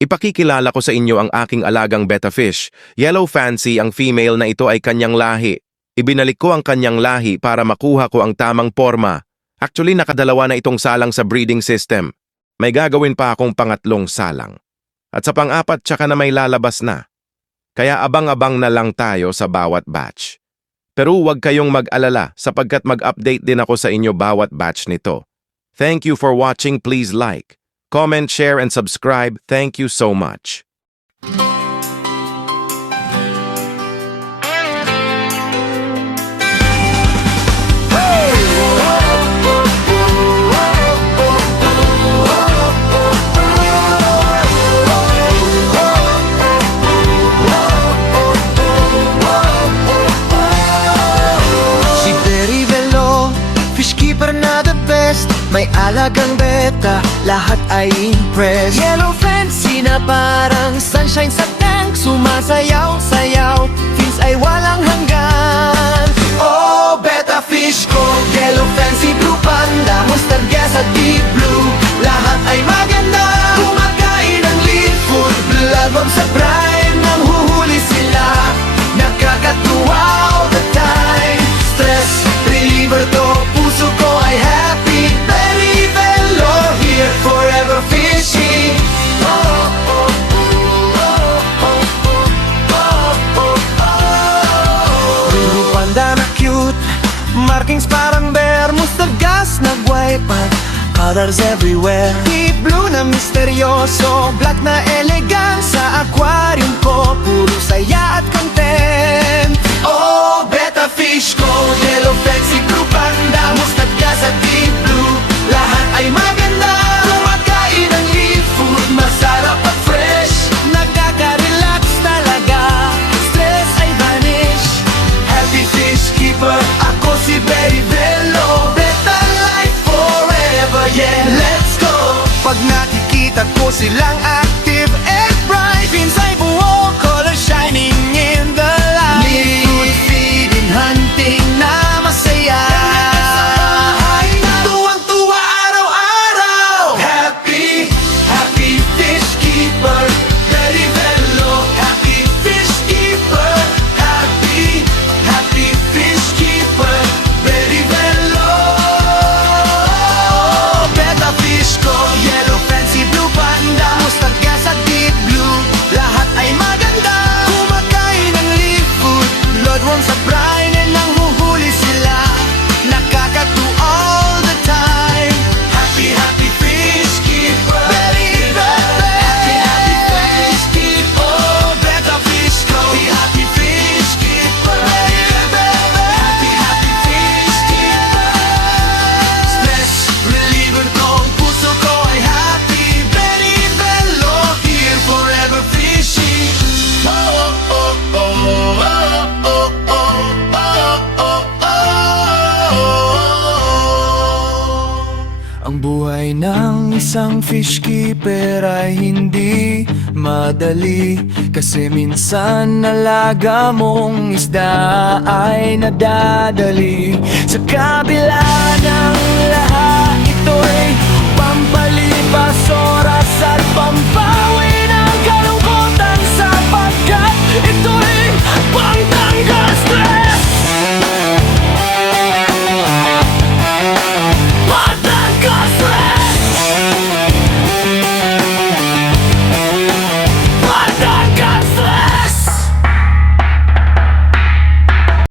Ipakikilala ko sa inyo ang aking alagang betta fish. Yellow Fancy ang female na ito ay kanyang lahi. Ibinalik ko ang kanyang lahi para makuha ko ang tamang porma. Actually, nakadalawa na itong salang sa breeding system. May gagawin pa akong pangatlong salang. At sa pang-apat, tsaka na may lalabas na. Kaya abang-abang na lang tayo sa bawat batch. Pero huwag kayong mag-alala sapagkat mag-update din ako sa inyo bawat batch nito. Thank you for watching. Please like, comment, share, and subscribe. Thank you so much. May alagang beta, lahat ay impressed. Yellow Fancy na parang sunshine sa tank. Sumasayaw-sayaw, fins ay walang hanggan. Oh, beta fish ko, Yellow Fancy, Blue Panda, Mustard Gas at Deep Blue, lahat ay maganda. Kumakain ng lean food, blood bomb sa brine, manghuhuli sila, nakakatuwa all the time. Stress reliever to, puso ko ay happy. Forever fishing. Blue Panda na cute, markings parang bear, mustard gas nagwipe, colors everywhere. Deep blue na misteryoso, black na elegant, sa aquarium ko puro saya at content. Oh, beta fish ko, Yellow Fancy, Blue Panda, mustard gas at deep blue, lahat ay maganda. Masarap at fresh, nakaka-relax talaga, stress ay vanish. Happy fish keeper, ako si Berry Bello. Beta life forever, yeah, let's go. Pag nakikita ko silang active and bright, fins ay buo, color shining in the light. Good feeding, hunting na masaya. Isang fish keeper ay hindi madali, kasi minsan alaga mong isda ay nadadali. Sa kabila ng lahat, ito'y pampalipas oras at